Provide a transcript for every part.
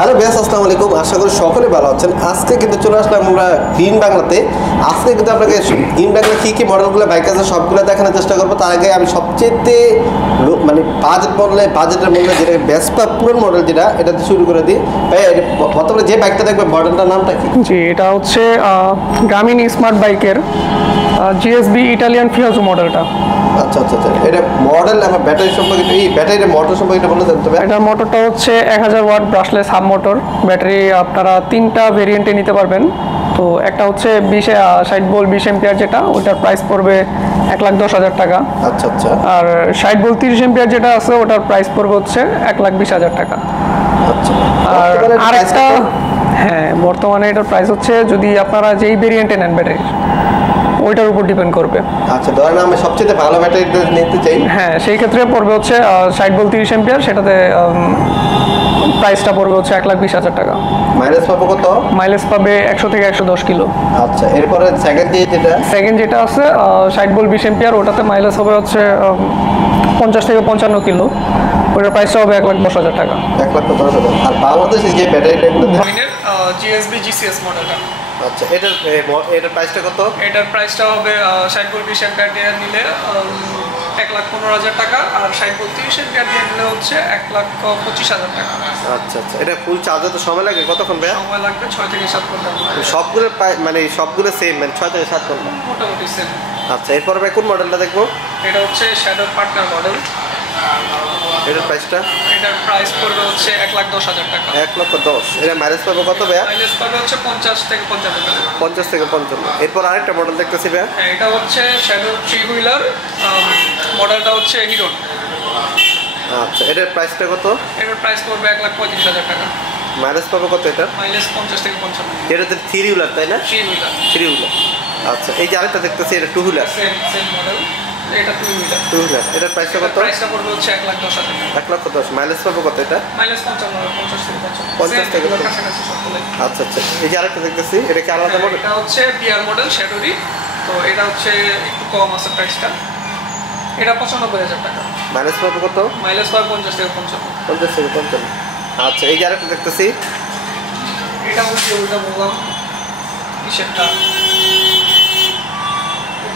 Hello বেশ, আসসালামু আলাইকুম। আশা করি সকলে ভালো আছেন। আজকে কিন্তু চলে আসলাম আমরা গ্রিন বাংলাতে। আজকে কিন্তু আপনাকে গ্রিন বাংলা কী কী মডেলগুলো বাইক আছে সবগুলো দেখানোর চেষ্টা করবো। তার আগে আমি সবচেয়ে মানে বাজেটের মধ্যে যেটা ভেসপা পুরনো মডেল যেটা এটাতে শুরু করে দিই। বর্তমানে যে বাইকটা দেখবে মডেলটার নামটা কি? জি, এটা হচ্ছে গ্রামীণ স্মার্ট বাইকের জিএসবি ইটালিয়ান ফিয়াজো মডেলটা। আচ্ছা আচ্ছা আচ্ছা, এটা মডেল আমার ব্যাটারি সম্পর্কে এই ব্যাটারির মোটর সম্পর্কে বলে জানতে হবে। এটার মোটরটা হচ্ছে 1000 watt brushless hub motor. Battery আপনারা 3টা ভেরিয়েন্টে নিতে পারবেন। তো একটা হচ্ছে 60 ভোল্ট 20 এম্পিয়ার, যেটা ওটার প্রাইস পড়বে 1,10,000 টাকা। আচ্ছা আচ্ছা। আর 60 ভোল্ট 30 এম্পিয়ার যেটা আছে ওটার প্রাইস পড়বে হচ্ছে 1,20,000 টাকা। আচ্ছা, আর আরেকটা, হ্যাঁ, বর্তমানে এটার প্রাইস হচ্ছে যদি আপনারা যেই ভেরিয়েন্টে নেন ব্যাটারির ওইটার উপর ডিপেন্ড করবে। আচ্ছা, ধরেন আমি সবচেয়ে ভালো ব্যাটারি নিতে চাই, হ্যাঁ, সেই ক্ষেত্রে পড়বে হচ্ছে 60 ভোল্ট 30 এম্পিয়ার, সেটাতে প্রাইসটা পড়বে হচ্ছে 1,20,000 টাকা। মাইলেজ পাবো কত? মাইলেজ পাবে 100 থেকে 110 কিলো। আচ্ছা, এরপরে সেকেন্ড যেটা আছে 60 ভোল্ট 20 এম্পিয়ার, ওটাতে মাইলেজ হবে হচ্ছে 50 থেকে 55 কিলো। ওটার প্রাইসটা হবে 1,10,000 টাকা। 1,10,000। আর বাংলাদেশে যে ব্যাটারিটা জিএসবি জিসিএস মডেলটা। আচ্ছা, এটার প্রাইসটা কত? এটার প্রাইসটা হবে 60 ভোল্ট 20 এম্পিয়ার দিয়ে নিলে 1,15,000 টাকা, আর 60 ভোল্ট 30 এম্পিয়ার দিয়ে নিলে হচ্ছে 1,25,000 টাকা। আচ্ছা আচ্ছা, এটা ফুল চার্জে তো সময় লাগে কতক্ষণ ভাই? সময় লাগবে 6 থেকে 7 ঘন্টা। সবগুলো সেম, মানে 6 থেকে 7 ঘন্টা মোটামুটি সেম। আচ্ছা, এরপর ভাই কোন মডেলটা দেখবো? এটা হচ্ছে শ্যাডো পার্টনার মডেল। এটার প্রাইসটা? এটার প্রাইস পড়বে হচ্ছে 1,10,000 টাকা। 1,10,000। এটা মাইলেজ পাবো কত ভাইয়া? মাইলেজ পাবে হচ্ছে 50 থেকে 55। 50 থেকে 55। এরপর আরেকটা মডেল দেখতেছি ভাইয়া। হ্যাঁ, এটা হচ্ছে শ্যাডো 3 হুইলার, মডেলটা হচ্ছে হিরো। আচ্ছা, এটার প্রাইসটা কত? এটার প্রাইস পড়বে 1,35,000 টাকা। মাইলেজ পাবো কত এটা? মাইলেজ 50 থেকে 55। এটা তো 3 হুইলার তাই না? 3 হুইলার। 3 হুইলার। আচ্ছা, এই যে আরেকটা দেখতেছি এটা 2 হুইলার। Same model. এটা 2 হুইলার। 2 হুইলার। এটার প্রাইসটা কত? প্রাইসটা পড়বে হচ্ছে 1,10,000 টাকা। 1,10,000। মাইলেজ পাবো কত এটা? মাইলেজ 50 থেকে 55। 50 থেকে কাছাকাছি সবগুলো। আচ্ছা আচ্ছা, এই যে আরেকটা দেখতেছি এটা কি আলাদা মডেল? এটা হচ্ছে বিআর মডেল শ্যাডোরি। তো এটা হচ্ছে একটু কম আছে প্রাইসটা। এটা 95,000 টাকা। মাইলেজ পাবো কত? মাইলেজ পাবে 50 থেকে 55। 50 থেকে 55। আচ্ছা, এই যে আরেকটা দেখতেছি এটা হচ্ছে ওইটা বললাম কিসেরটা,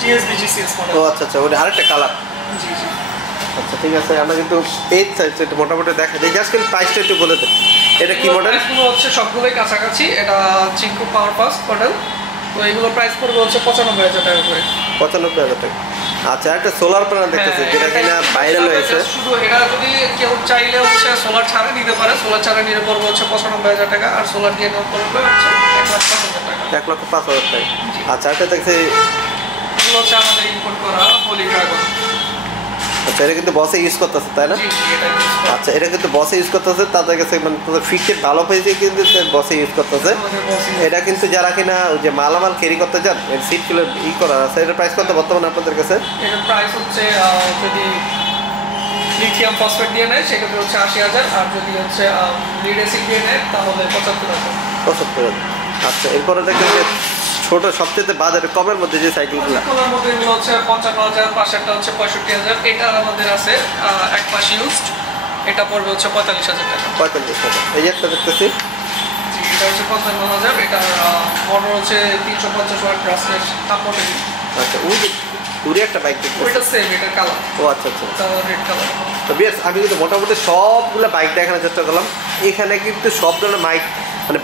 জিএসবি জিসিএস মডেল। ও আচ্ছা আচ্ছা, ওটা আরেকটা কালার। জি জি। আচ্ছা ঠিক আছে, আমরা কিন্তু এই সাইজটা একটু মোটামুটি দেখা দিই। জাস্ট কিন্তু প্রাইসটা একটু বলে দেন, এটা কি মডেল? এগুলো হচ্ছে সবগুলোই কাছাকাছি। এটা চিঙ্কু পাওয়ার পাস মডেল। তো এগুলো প্রাইস পড়বে হচ্ছে 95,000 টাকা করে। 95,000 টাকা। আচ্ছা, একটা সোলার প্যানেল দেখতেছি যেটা কিনা ভাইরাল হয়েছে। শুধু এটা যদি কেউ চাইলে হচ্ছে সোলার ছাড়া নিতে পারে। সোলার ছাড়া নিতে পড়বে হচ্ছে 95,000 টাকা, আর সোলার দিয়ে নেওয়া পড়বে হচ্ছে 1,05,000 টাকা। 1,05,000 টাকা। আচ্ছা, একটা দেখছি এগুলো হচ্ছে আমাদের ইম্পোর্ট করা হোলি ড্রাগন। আচ্ছা, এটা কিন্তু বসে ইউজ করতেছে তাই না? জি জি, এটা ইউজ করা। আচ্ছা, এটা কিন্তু বসে ইউজ করতেছে, তাদের কাছে মানে তাদের ফিটের ভালো পেয়েছে কিন্তু বসে ইউজ করতেছে। আমাদের বসই। এটা কিন্তু যারা কিনা ওই যে মালামাল ক্যারি করতে যান এর সিটগুলো করা আছে। এটার প্রাইস কত বর্তমানে আপনাদের কাছে? এটার প্রাইস হচ্ছে যদি লিথিয়াম ফসফেট দিয়ে নেয় সেক্ষেত্রে হচ্ছে 80,000, আর যদি হচ্ছে লিড অ্যাসিড দিয়ে নেয় তাহলে 75,000। 75,000। আচ্ছা, এরপরে দেখবেন যে ছোট সবচেয়ে বাজারে কমের মধ্যে যে সাইকেলগুলো কমের মধ্যে এগুলো হচ্ছে 55,000, পাশেরটা হচ্ছে 65,000। এটা আমাদের আছে এক মাস ইউজড। এটা পড়বে হচ্ছে 45,000 টাকা। 45,000। এই যে একটা দেখতেছি জি, এটা হচ্ছে 55,000। এটার মোটর হচ্ছে 350 ওয়াট ব্রাসলেস হাফ মোটর। আচ্ছা, দূরে একটা বাইক দেখতেছি। ওইটা সেম, এটার কালার। ও আচ্ছা আচ্ছা। Red colour. তো বেশ, আমি কিন্তু মোটামুটি সবগুলো বাইক দেখানোর চেষ্টা করলাম। এখানে কিন্তু সব ধরনের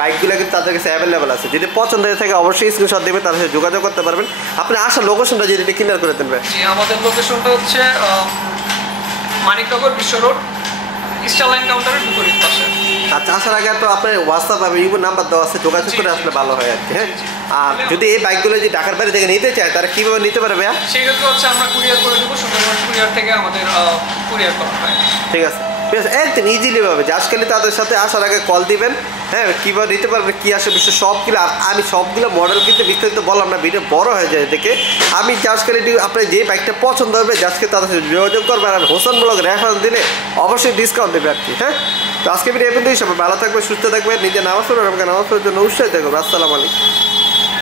বাইকগুলো কিন্তু তাদের কাছে অ্যাভেলেবেল আছে। যদি পছন্দ হয়ে থাকে অবশ্যই স্ক্রিনশট দেবে, তার সাথে যোগাযোগ করতে পারবেন। আপনি আসার লোকেশনটা যদি এটা ক্লিয়ার করে দেবেন। জি, আমাদের লোকেশনটা হচ্ছে মানিকনগর বিশ্ব রোড, স্টার লাইন কাউন্টারের বিপরীত পাশে। আচ্ছা, আসার আগে তো আপনার হোয়াটসঅ্যাপ এবং ইমো নাম্বার দেওয়া আছে, যোগাযোগ করে আসলে ভালো হয় আর কি। হ্যাঁ, আর যদি এই বাইকগুলো যদি ঢাকার বাইরে থেকে নিতে চায় তারা কীভাবে নিতে পারবে? সেক্ষেত্রে হচ্ছে আমরা কুরিয়ার করে দেবো। সুন্দরবন কুরিয়ার থেকে আমাদের কুরিয়ার করা হয়। ঠিক আছে, বেশ একদম ইজিলি পাবে। আজকাল তাদের সাথে আসার আগে কল দিবেন। হ্যাঁ, কীভাবে নিতে পারবে, কী আসে বিষয় সবগুলো। আর আমি সবগুলো মডেল কিন্তু বিস্তারিত বললাম না, ভিডিও বড় হয়ে যায় দেখে। আমি আজকাল আপনার যে বাইকটা পছন্দ হবে আজকে তাদের সাথে যোগাযোগ করবেন, আর হোসেনমূলক রেফারেন্স দিলে অবশ্যই ডিসকাউন্ট দেবে আর কি। হ্যাঁ, তো আজকে ভিডিও এখান থেকেই সবাই ভালো থাকবে, সুস্থ থাকবে, নিজে নামাজ পড়বেন, আমাকে নামাজ পড়ার জন্য উৎসাহিত করবে। আসসালামু আলাইকুম।